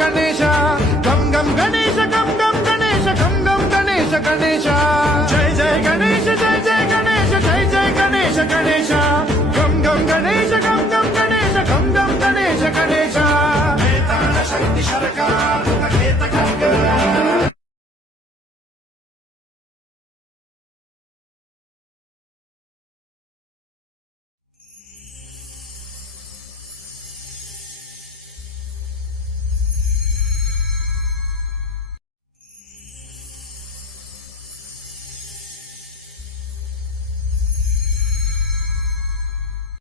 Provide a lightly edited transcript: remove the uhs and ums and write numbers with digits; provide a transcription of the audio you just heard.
గణేశ గం గం గణేశ గం గం గణేశ గం గం గణేశ గణేశ జై జై గణేశ జై జై గణేశ జై జై గణేశ గణేశ గం గం గణేశ గం గం గణేశ గం గం గణేశ గణేశ శక్తి సర్కార్